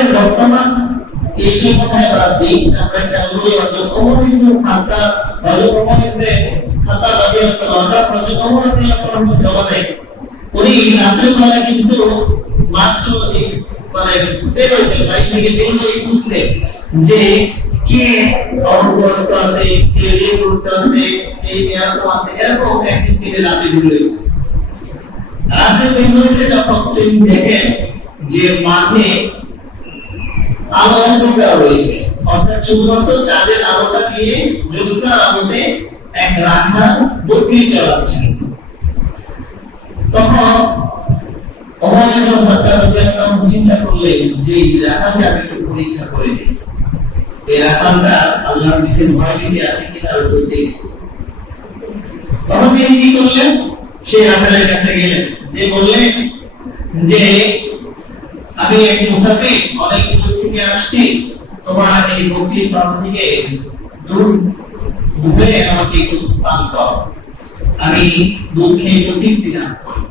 আমাদের বর্তমান এই কথায় বাদ দিই, আমরা খেয়াল করি হযরত ওমর ইবনে খাত্তাব উনি রাতের বেলা কিন্তু মাত্র মানে বাইরে থেকে বের হয়ে বুঝলেন যে কে অবস্থ আছে, কে ঋণগ্রস্ত আছে, কে এরকম আছে, এরকম একদিন থেকে রাতে বের হয়েছে। রাতে বের হয়েছে যখন তিনি দেখেন যে মাঠে আলো অন্ধকার রয়েছে, অর্থাৎ শুধুমাত্র চাঁদের আলোটা দিয়ে জ্যোৎস্নার আলোতে এক রাখাল বকরি চড়াচ্ছেন। তখন ওমর ইবনে খাত্তাব রাদিয়াল্লাহু আনহু চিন্তা করলেন যে রাখালকে আমি একটু পরীক্ষা করে দেখি, এই রাখালটা আল্লাহর দিকে ভয় পেয়ে আছে কিনা ওটা দেখি। তখন তিনি কি করলেন, সেই রাখালের কাছে গেলেন, যে বললেন যে আমি এক মুসাফির, অনেক দূর থেকে আসছি, তোমার এই বকরির পাল থেকে দুধ দুবে আমাকে একটু পান দাও, আমি দুধ খেয়ে একটু তৃপ্তি লাভ করি।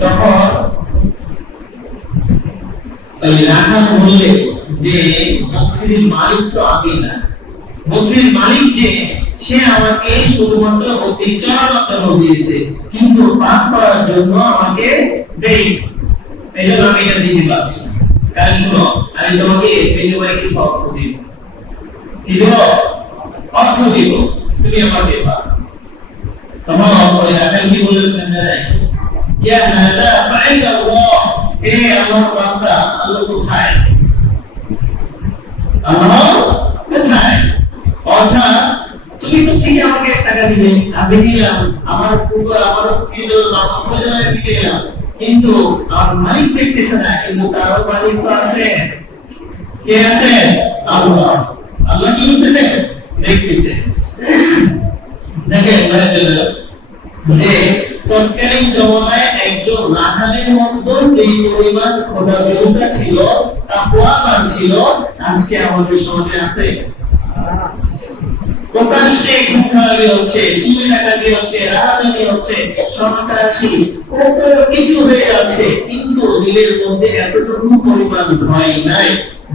তখন ওই রাখাল বললে যে বকরির মালিক তো আমি না, বকরির মালিক যে সে আমাকে শুধুমাত্র বকরি চড়ানোর জন্য দিয়েছে, কিন্তু পান করার জন্য আমাকে দেই, এই জন্য আমি এটা দিতে পারছি না। কারণ শুনো, আমি তোমাকে বিনিময়ে কিছু অর্থ দিব, কি দেব? অর্থ দিব, তুমি আমাকে পাও। তখন ওই রাখাল কি বললেন, ইয়া হাদা ফাইল আল্লাহ, হে আল্লাহর বান্দা, আল্লাহ কোথায়? আল্লাহ কোথায়? অর্থাৎ তুমি তো ঠিক আমাকে টাকা দিবে, আমি দিলাম, আমার পুরো আমার কিলো আমার প্রয়োজনের দিকে দিলাম, কিন্তু আমার মালিক দেখতেছে না, কিন্তু তারও মালিক তো আছে। কে আছে? আল্লাহ। আল্লাহ কি করতেছে? দেখতেছে। দেখেন যে তৎকালীন জমানায় একজন রাখালের মধ্যে যে পরিমাণ খোদাবিরতা ছিল, তাকওয়াবান ছিল, আজকে আমাদের সমাজে আছে? প্রকাশ্যে খুনখারাপি হচ্ছে, চুরি ডাকাতি হচ্ছে, রাহাজানি হচ্ছে, সন্ত্রাসী কত কিছু হয়ে যাচ্ছে, কিন্তু দিলের মধ্যে এতটুকু পরিমাণ ভয় নাই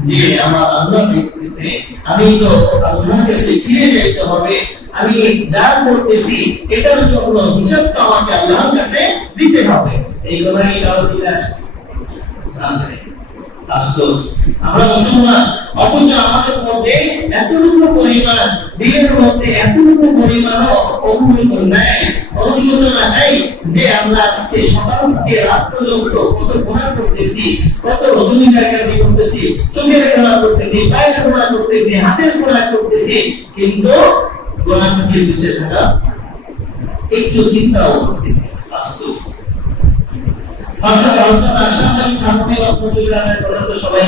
যে আমার আল্লাহ দেখতেছে, আমি তো আল্লাহর কাছে ফিরে যেতে হবে, আমি যা করতেছি এটার জন্য হিসাব তো আমাকে আল্লাহর কাছে দিতে হবে। এই কথাই কারো দিতে আসে। আফসোস, আমরা মুসলমান, অথচ আমাদের মধ্যে এতটুকু পরিমাণ, দিলের মধ্যে এতটুকু পরিমাণ অভিযোগ নাই, অনুশোচনা নাই যে আমরা আজকে সকাল থেকে রাত পর্যন্ত কত গুনাহ করতেছি, কত রজনী ডাকাতি করতেছি, চোখের গুনাহ করতেছি, পায়ের গুনাহ করতেছি, হাতের গুনাহ করতেছি, কিন্তু গুনাহ থেকে বেঁচে থাকা একটু চিন্তাও করতেছি। আফসোস। আচ্ছা, আল্লাহ তাআলা আশা করি আপনি আপনাদের সবাই